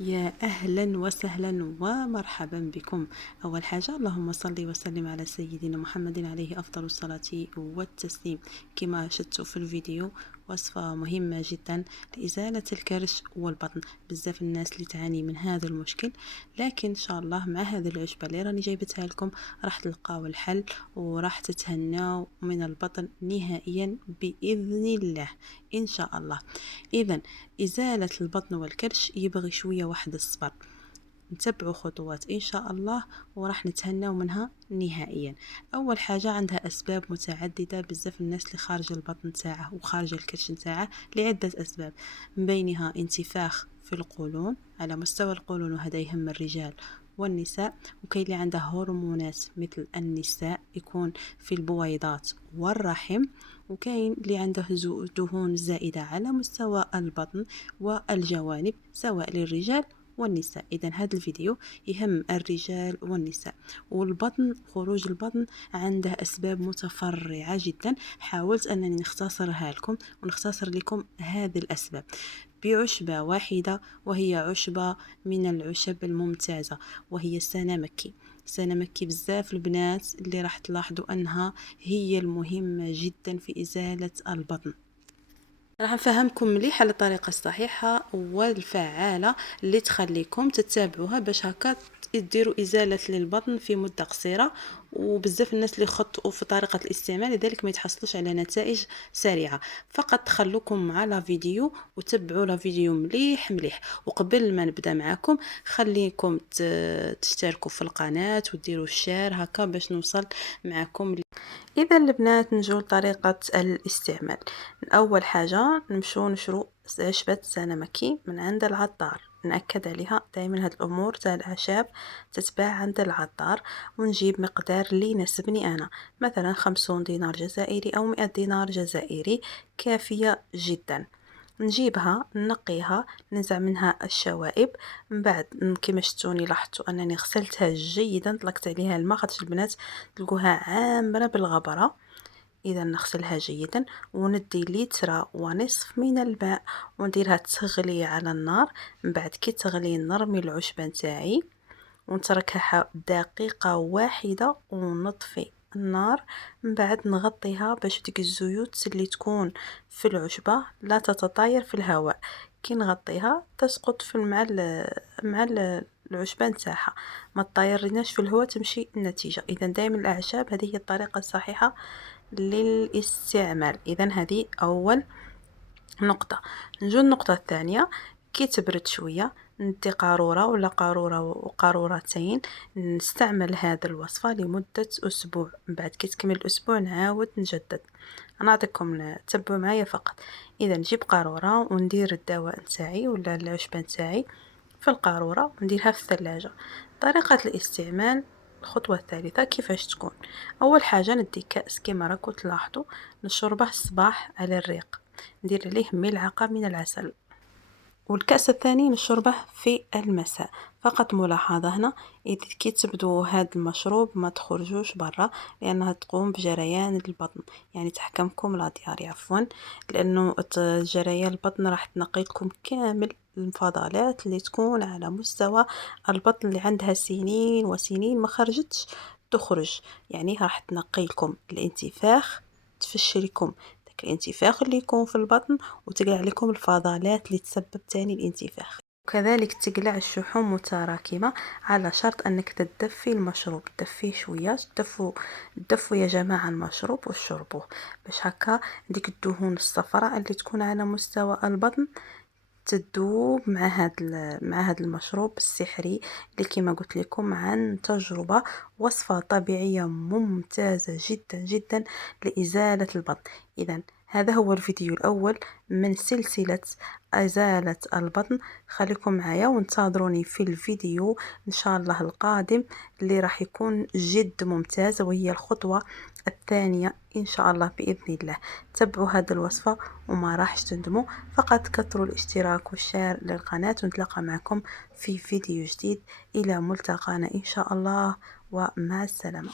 يا أهلا وسهلا ومرحبا بكم. أول حاجة اللهم صل وسلم على سيدنا محمد عليه أفضل الصلاة والتسليم. كما شفتوا في الفيديو وصفة مهمة جدا لإزالة الكرش والبطن. بزاف الناس اللي تعاني من هذا المشكل، لكن إن شاء الله مع هذه العشبة اللي راني جايبتها لكم راح تلقاو الحل وراح تتهناو من البطن نهائيا بإذن الله إن شاء الله. إذا إزالة البطن والكرش يبغي شوية واحد الصبر، نتبعوا خطوات إن شاء الله وراح نتهناو منها نهائيا. أول حاجة عندها أسباب متعددة، بزاف الناس اللي خارج البطن تاعه وخارج الكرش تاعه لعدة أسباب، من بينها انتفاخ في القولون على مستوى القولون، وهذا يهم الرجال والنساء. وكاين اللي عنده هرمونات مثل النساء يكون في البويضات والرحم، وكاين اللي عنده دهون زائدة على مستوى البطن والجوانب سواء للرجال والنساء. إذا هذا الفيديو يهم الرجال والنساء. والبطن، خروج البطن عنده أسباب متفرعة جدا، حاولت أنني نختصرها لكم ونختصر لكم هذه الأسباب بعشبة واحدة، وهي عشبة من العشب الممتازة، وهي السنامكي. سنامكي بزاف البنات اللي راح تلاحظوا أنها هي المهمة جدا في إزالة البطن. راح نفهمكم مليح على الطريقة الصحيحة والفعالة اللي تخليكم تتبعوها باش هكا ديروا إزالة للبطن في مدة قصيرة. وبزاف الناس اللي خطئوا في طريقة الاستعمال لذلك ما يتحصلوش على نتائج سريعة. فقط خلوكم مع لا فيديو وتبعوا لا فيديو مليح مليح. وقبل ما نبدا معكم خليكم تشتركوا في القناة وديروا الشير هكا باش نوصل معكم. إذا البنات نجو لطريقة الاستعمال. أول حاجة نمشو نشرو عشبة سنامكي من عند العطار، نأكد عليها دائما هاد الأمور تاع الأعشاب تتباع عند العطار. ونجيب مقدار اللي يناسبني أنا، مثلا 50 دينار جزائري أو 100 دينار جزائري كافية جدا. نجيبها نقيها ننزع منها الشوائب، من بعد كما شفتوني لاحظتوا انني غسلتها جيدا، طلقت عليها الماء خاطر البنات تلقوها عامره بالغبره. اذا نغسلها جيدا وندي لتر ونصف من الماء ونديرها تغلي على النار. من بعد كي تغلي نرمي العشبه نتاعي ونتركها دقيقه واحده ونطفي النار. من بعد نغطيها باش ديك الزيوت اللي تكون في العشبة لا تتطاير في الهواء. كي نغطيها تسقط في العشبة نتاعها، ما تطايرناش في الهواء تمشي النتيجة. اذا دائما الاعشاب هذه هي الطريقة الصحيحة للاستعمال. اذا هذه اول نقطة. نجو النقطة الثانية، كي تبرد شوية ندي قارورة ولا قارورة وقارورتين، نستعمل هذا الوصفة لمدة أسبوع. من بعد كي تكمل الأسبوع نعاود نجدد. أنا أعطيكم تبعوا معايا فقط. إذا نجيب قارورة وندير الدواء نتاعي ولا العشبة نتاعي في القارورة ونديرها في الثلاجة. طريقة الاستعمال الخطوة الثالثة كيفاش تكون. أول حاجة ندي كأس كما راكم تلاحظوا نشربه الصباح على الريق، ندير عليه ملعقة من العسل. والكأس الثاني نشربه في المساء. فقط ملاحظة هنا، إذا كي تبدو هذا المشروب ما تخرجوش برا لأنها تقوم بجريان البطن، يعني تحكمكم لا دياري عفوا، لأنه جريان البطن راح تنقي لكم كامل الفضلات اللي تكون على مستوى البطن اللي عندها سنين وسنين ما خرجتش تخرج. يعني راح تنقي لكم الانتفاخ، تفشي لكم الانتفاخ اللي يكون في البطن وتقلع لكم الفضلات اللي تسبب تاني الانتفاخ. وكذلك تقلع الشحوم متراكمة، على شرط أنك تدفي المشروب، تدفيه شوية. دفوا يا جماعة المشروب وشربوه باش هكا ديك الدهون الصفراء اللي تكون على مستوى البطن تذوب مع هذا المشروب السحري اللي كما قلت لكم عن تجربة. وصفة طبيعية ممتازة جدا جدا لإزالة البطن. إذا هذا هو الفيديو الأول من سلسلة إزالة البطن. خليكم معايا وانتظروني في الفيديو إن شاء الله القادم اللي راح يكون جد ممتاز، وهي الخطوة الثانية إن شاء الله بإذن الله. تبعوا هذه الوصفة وما راحش تندموا. فقط كثروا الاشتراك والشير للقناة ونتلاقى معكم في فيديو جديد. إلى ملتقانا إن شاء الله ومع السلامة.